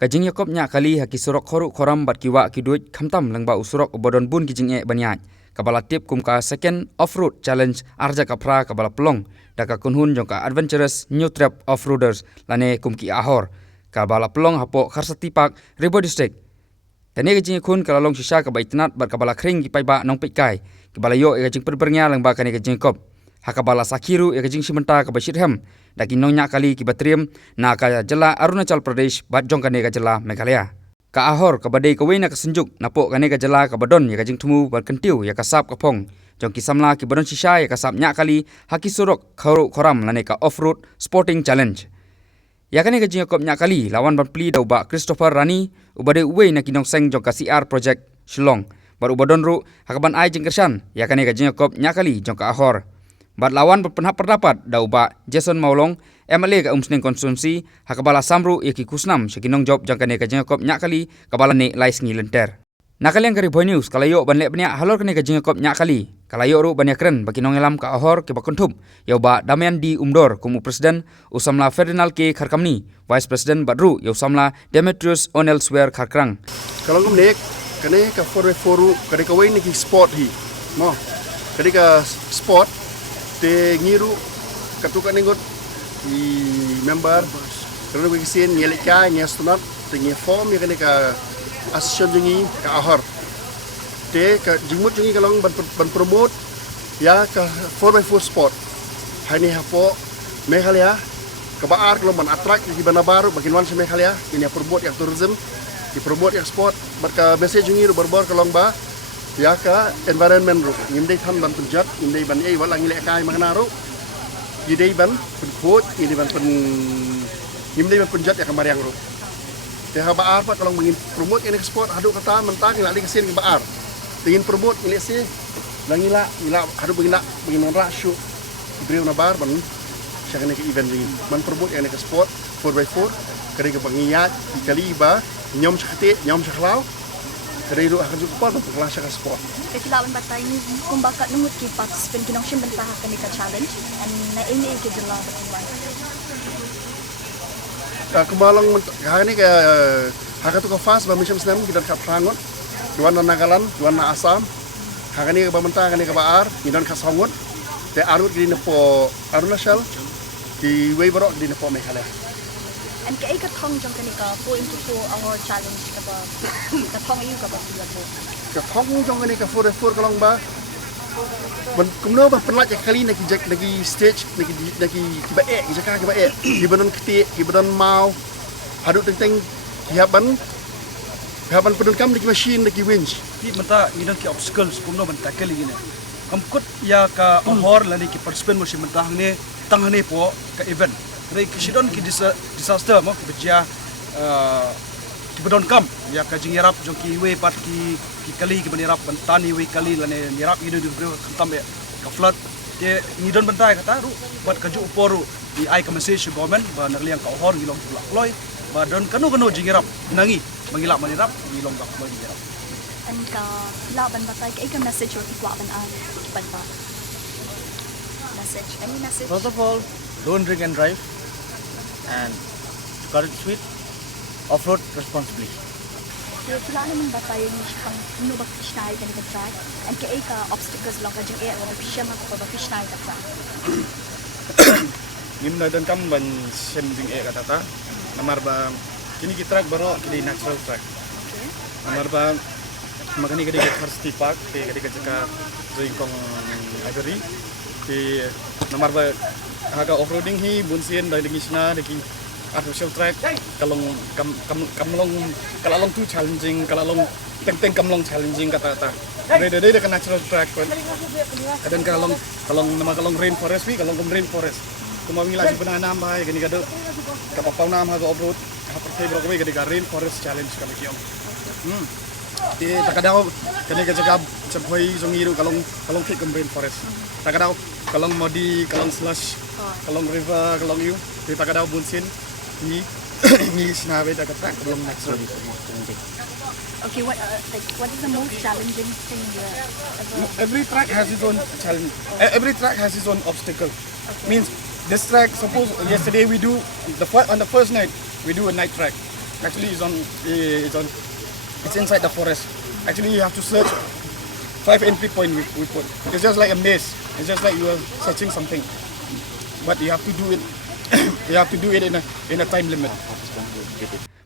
Kajing Yakob nya kali haki surok khoruk khoram bat kiwa kiduit khamtam langba usurok ubodon bun kijing banyat. Kabala tip kum ka second off-road challenge arja kapra kabala pelong daka kunhun jongka adventurous new trap off-roaders lane kum ki ahor. Kabala pelong hapo Kharsati Park Ribo District. Kani kajing kun kalalong sisa ka baitnat bat kabala kring ki paiba nong pikai. Kabala yo kajing perbernya langba kani kajing Yakob. Hakabala sakiru kajing simenta ka bashirham. Daki nongnya kali ki batriam na ka jela Arunachal Pradesh bat jong kane ka jela Meghalaya. Ka ahor ka badai ka wena ka senjuk napo kane ka jela ka badon ya kajing tumu bat kentiu ya kasap ka pong. Jong ki samla ki badon sisa ya kasap nya kali haki surok khoram lane ka off-road sporting challenge. Ya kane kajing Yakob nya kali lawan ban pli dau ba Christopher Rani ubade uwe na kinong seng jong ka CR project Shillong. Bar ubadon ru hakaban ai jeng kersan ya kane kajing Yakob nya kali jong ka ahor. Bat lawan berpendapat pendapat dauba Jason Maulong MLA ka umsning konsumsi hakabala samru iki kusnam sekinong job jangkane ka Jacob nya kali kabala ne lais ngi lenter. Nakaliang kari boy news kalayo banle banya halor kane ka Jacob nya kali kalayo ru banya kren bakinong elam ka ahor ke bakuntup yauba Damian di Umdor kumu presiden usamla Ferdinand K Kharkamni vice president badru yau samla Demetrius Onel Swear Kharkrang. Kalau ngom nek kane ka 4x4 kane ka way ni sport hi mo kane ka sport te ngiru katukan ningot di member kalau we kisen ngelik ka nge astronaut te nge form ya kene ka asosiasi jungi ka ahor te ka jimut jungi kalong ban promote ya ka 4x4 sport hani hapo Meghalaya ka baar kalau ban attract di bana baru bagian wan se Meghalaya ini promote yang tourism di promote yang sport berka message jungi berbor kalong ba ya ka environment ru ngimdei than ban penjat ngimdei ban ei wala ngile kai mangana ru yidei ban penkhot ini ban pen ngimdei ban penjat ya kamariang ru te ha baar pa kalong mengin promote ini sport hadu kata mentang ngila di kesin ke baar ingin promote ini si langila ngila hadu begina rasyu beliau na baar ban syakane ke event ini man promote ini ke sport 4x4 kare ke bangiyat ikali ba nyom sakate nyom saklau Dari itu akan cukup untuk kelas sport. Kekilawan batai ini kumbakat nungut ki participant kinong sim bentah akan ika challenge and na ini ke jela bakuan. Kemalang hari ke haka tu ke fast ba mission senam kita kat Prangon, duan na Nagaland, duan na Assam. Haka ni ke ba mentah kan ke baar, kita kat Songot. Te arut di nepo Arunachal di Weiborok di nepo Meghalaya. And kaya katong jang kanika 4x4 hour challenge ka ba katong iyo ka ba sila mo katong jang kanika 4x4 kalong ba kumno ba penlat ya kali nagi stage nagi kiba jaka kiba gibanon keti gibanon mau hadu teng hiaban pedun kam nagi machine nagi winch di mata ngidan ki obstacles kumno ban tackle gine amkut ya ka hor lani ki participant mo si mentah ne tanghane po ka event Rai kisidon ki disaster mo kibja kibadon kam ya ka jingirap jo ki we pat ki kali ki banirap bantani we kali lane nirap idu du khatam ya ka flood ye ngidon bantai kata ru bat kaju uporu di ai ka message government ba narliang ka hor gilong loy ba don kanu jingirap nangi mangilap manirap gilong ka loy ngirap an ka laban batai ka message or ikwaban an kipadba message any message first of all don't drink and drive and cut it sweet, off-road responsibly. Kailan naman ba tayo ni pang nubak fishnay ka nila track and kaya ka obstacles lang ka dyan wala fisya makapaba fishnay ka track? Ngimna dan kam ban sem jing kata namar ba kini ki track baro kini natural track. Okay. Namar ba makani kadi ke Kharsati Park kadi ke jaka join kong agari di namar ba haga off-roading hi bunsien dai dengisna deki artificial track kalong kalalong tu challenging kalalong teng kamlong challenging kata de kan natural track kan kadang kalong nama kalong rainforest wi kalong rainforest kumawi lagi banana mai gani gado kapapau nam haga off-road hapertai brokwe gadi rainforest challenge kami kiom di takadaw kani ka jaga chapoi jongiru kalong thik rainforest takadaw kalong modi kalong slush kalong river kalong you di takadaw bunsin ni snabe da kata kalong natural. Okay, what is the most challenging thing you ever? Every track has its own challenge. Every track has its own obstacle. Means this track, suppose yesterday we do on the first night we do a night track. Actually, it's inside the forest. Actually, you have to search 5 entry point we put. It's just like a maze. It's just like you are searching something, but you have to do it. You have to do it in a time limit.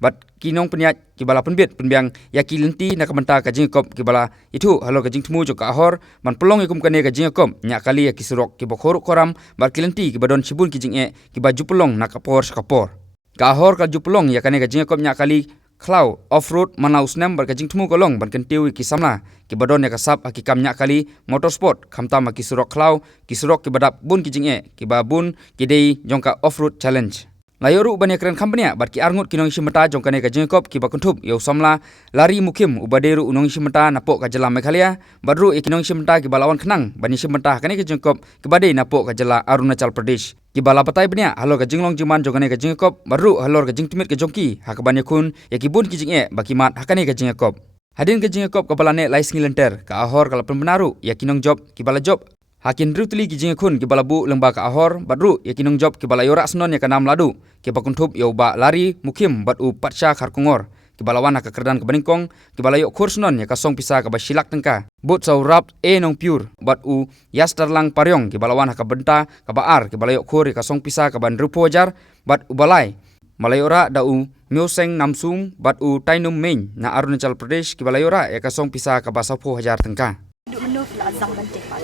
Bat kinong penyat kibala penbit penbiang ya kilenti nak menta ka jingkop kibala itu halo ka jingtmu jo ka ahor man pelong ikum kane ka jingkom nya kali ya kisurok kibokor koram bat kilenti kibadon sibun kijinge kibaju pelong nak kapor skapor ka ahor ka jupelong ya kane ka jingkom nya kali Klau off-road manaus nem bar ka jingtmu kolong ban kentiwi kisamna kibadon ya kasap akikam nya kali motorsport khamta ma kisurok Klau kisurok kibadap bun kijinge kibabun kidei jongka off-road challenge Layoru banyak keren company bat ki arngut kinong shimata jongkane ka jingkop ki bakuntup yo samla lari mukim ubaderu unong shimata napok ka jela Meghalaya badru kinong shimata ki balawan kenang bani shimata kane ka jingkop ki bade napok ka jela Arunachal Pradesh ki bala patai bania halo ka jinglong jiman jongkane ka jingkop badru halor ka jingtimit ka jongki hakabanya kun ya ki bun ki jinge baki mat hakane ka jingkop hadin ka jingkop ka balane lais ngilenter ka ahor kala penbenaru ya kinong job ki bala job Hakin rutli ki jingkun ki balabu lengba ka ahor badru ya kinong job ki bala yorak senon ya kanam ladu ki bakuntup ya uba lari mukim bat u patsha kharkungor ki balawan ka kerdan ke beningkong ki bala yok khurs non ya kasong pisa ka basilak tengka bot sau rap nong pure bat u yastarlang paryong ki balawan ka benta ka baar ki bala yok khur ya kasong pisa ka ban rupo jar bat u balai malayora da u Myoseng namsum bat u tainum main na Arunachal Pradesh ki balayora ya kasong pisa ka basapo hajar tengka Duk menuf la azang bantik pa.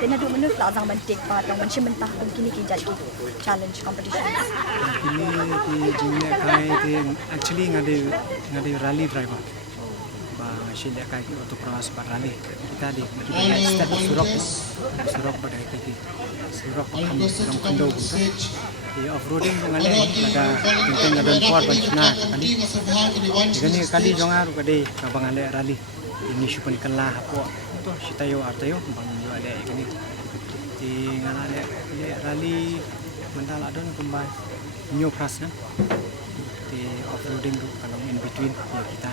Tena duk menuf la azang bantik pa tong manche mentah tong kini ki jadi challenge competition. Kini ki jinne kai te actually ngade rally driver. Ba shile kai ki autocross ba rally. Kita di step surok pada ki surok kam long kando buta. Di off-roading ngale ada penting ngadon por banchna kali. Gani kali jongar kade ka bangale rally. Ini syupan kelah apa tu sitayo artayo bang yo ale kini di ngala le rally mental adon kembali new prasna di off-roading tu kalau in between ya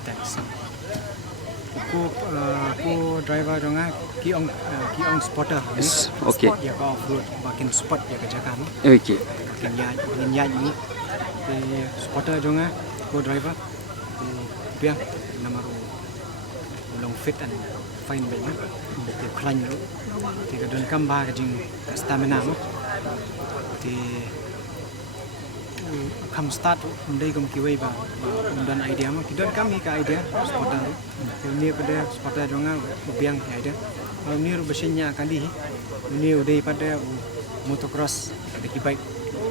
kita isam aku driver jonga ki ong spotter okay ya ka off-road bakin spot ya ka jaga okay bakin ya ni di spotter jonga ko driver biar namaru long fit and fine ba na ti klan ro ti ka don kam ba ka jing stamina mo ti kam start undai kom ki wei ba undan idea mo ti don kam ka idea spotter ni pada spotter jonga biang idea ni ro besinya kali ni udai pada motocross ada ki bike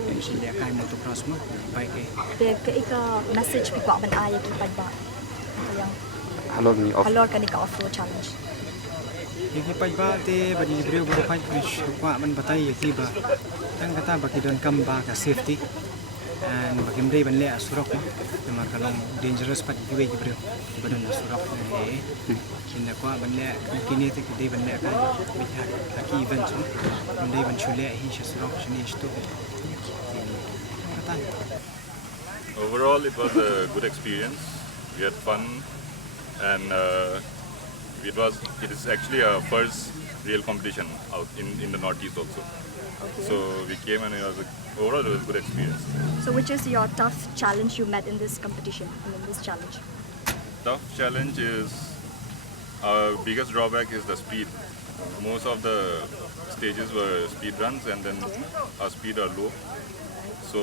besinya kai motocross mo bike Dia ke ika message pi kwa ban ay ki padba. Yang halor ni off halor kan ika off-road challenge. Iki pajba te bagi beliau berapa fish kuat man batai ki ba kan kata bagi don kam ba ka safety and bagi mdai ban le asurok ma temar kalong dangerous pat ki bagi beliau badan asurok ne kinda kuat ban le kini te ki ban le ka biha ki event so mdai ban chule hi asurok shini sto kata Overall, it was a good experience. We had fun, and it is actually our first real competition out in the northeast also. Okay. So we came and overall it was a good experience. So which is your tough challenge you met in this competition and in this challenge? Tough challenge is our biggest drawback is the speed. Most of the stages were speed runs, and then our speed are low. So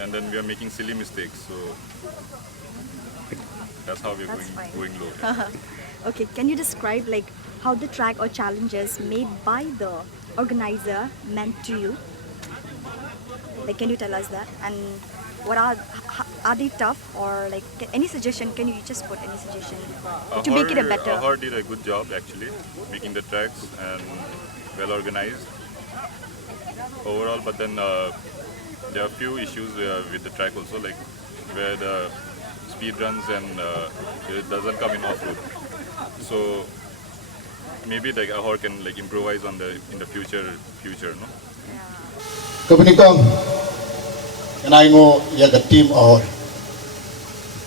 and then we are making silly mistakes. So that's how we are going low. Yeah. Okay, can you describe like how the track or challenges made by the organizer meant to you? Like, can you tell us that? And what are they tough or like any suggestion? Can you just put any suggestion to make it a better? Ahor did a good job actually, making the tracks and well organized overall. But then there are a few issues with the track also, like where the speed runs and it doesn't come in off-road. So maybe like Ahor can like improvise on in the future, no? Kebenikong kanai ngo ya the team Ahor.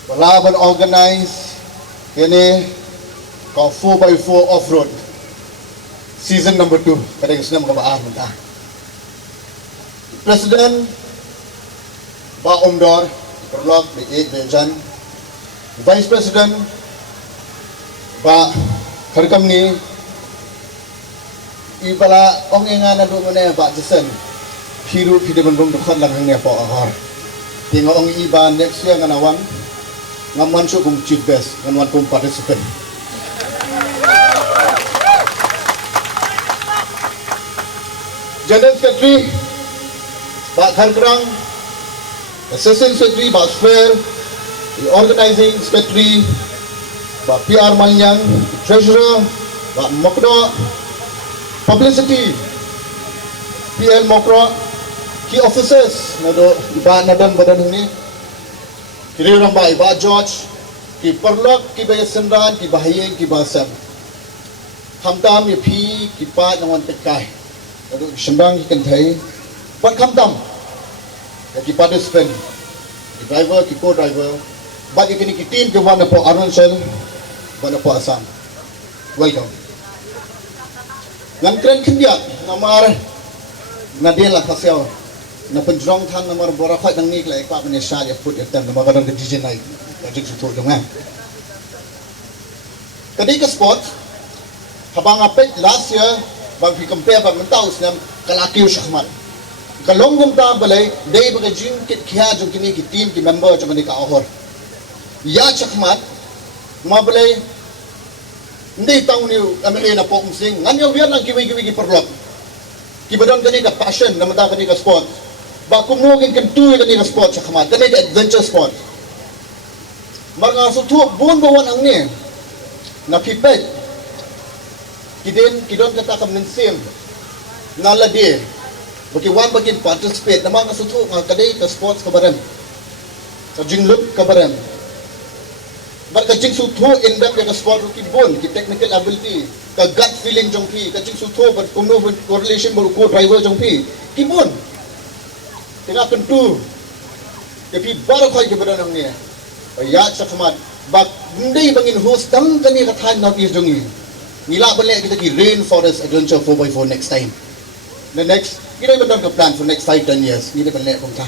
Balaban organize kini kau 4x4 off-road season number 2 pada kesana mga baah mentah. President Ba Omdor, Perlok, Bikit, Bejan, Vice President, Ba Karkam ni, Ibala Ong Enga na doon na Ba Jason, Piru Pidaman Bung Dukhan lang niya po akar. Tinga Ong Iba next year nganawan, ngaman siya kung chief guest, ngaman kung participant. General Secretary, Ba Khargrang, Assistant Secretary, Ba Sphere, the Organizing Secretary, Ba PR Manyang, Treasurer, Ba Mokdo, Publicity, PL Mokro, Key Officers, nado iba na dan badan ini, kiri orang ba iba George, ki Perlok, ki Bayasendan, ki Bahayeng, ki Basam, Hamtam, ki Pi, ki Pat, nawan Tekai, nado Sembang, ki Kentai, Pat Hamtam, ki participant, ki driver, ki co-driver, bagi kini ki team, ki wana po Arunachal, wana po Assam. Welcome. Ngan keren kendiat, namar Nadela Kasel, na penjong tan namar borakat nang nik lai pak menyesal ya put ya tem namar kadang DJ naik, jadi sutur dengan. Kadi ke sport, habang apet last year, bang pi compare bang mentau senam kalaki ushahmat. Kalong gum ta balai, day bagai jing kit kia jong kini ki team ki member jong kini ka ohor. Ya chakmat, ma balai hindi tahu ni amili na po umsing nganyo biar lang kiwi-kiwi ki Perlok ki badon kani ka passion na mata kani ka sport ba kumugin kan tuwi kani ka sport sa kamat kani ka adventure sport mga sutu buon bawan ang ni na pipet kidon kata ka mensim naladi bagi wan bagin participate na mga sutu nga kani ka sports kabaran sa jinglut kabaran Barka jing sutu endap yang sport ki bon ki technical ability ka gut feeling jong pi ka jing sutu bar kumno correlation baru co driver jong pi ki bon tengah tentu tapi baru kai ke badan ang ni ya chakmat bak ndai bangin host tang kani ka than na pi jong ni nila balik kita ki rainforest adventure 4x4 next time the next kita betul ke plan for next 5-10 years ni de balik kong ta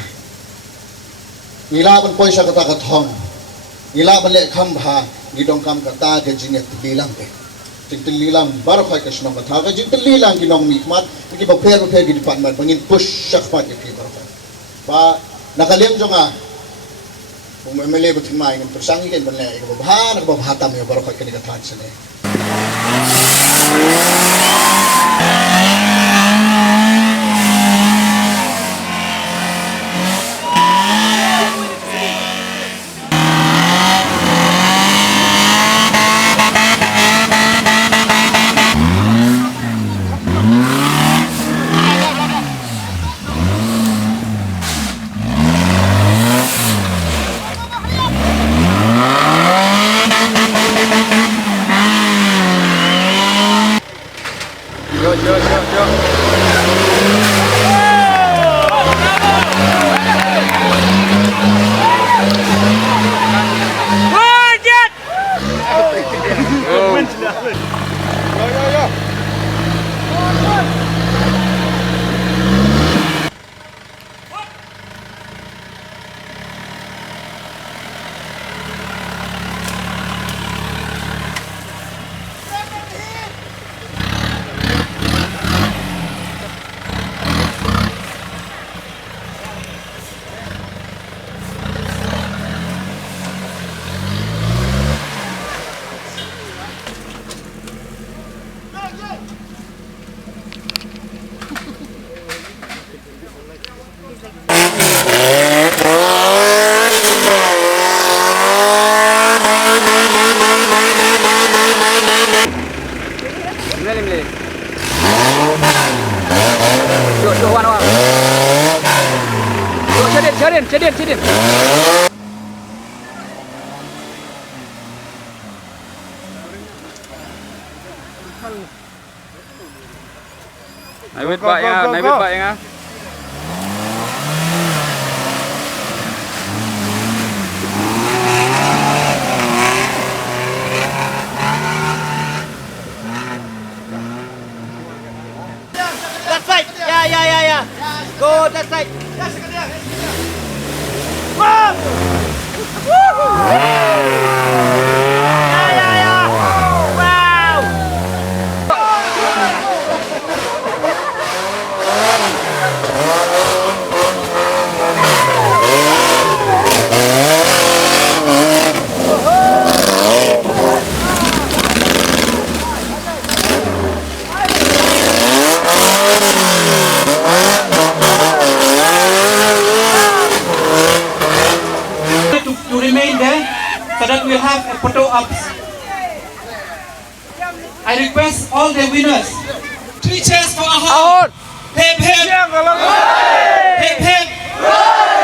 nila ban poi sa kata ka thong Ila balik kambha gidong kam kata ke jinet lilang pe. Jing lilang baru kai ke snong kata ke jing lilang ginong mikmat ki ba per gi department bangin push shakpat ki baru kai. Ba nakaliam jonga. Kung MLA buting mai ngin persangi ken banle ke ba hatam yo baru kai ke kata sene. Cedin. Naibit ba yang That side. Yeah. Go that side. to remain there so that we'll have a photo ops. I request all the winners. 3 cheers for Ahon. Hip hip. Hip hip.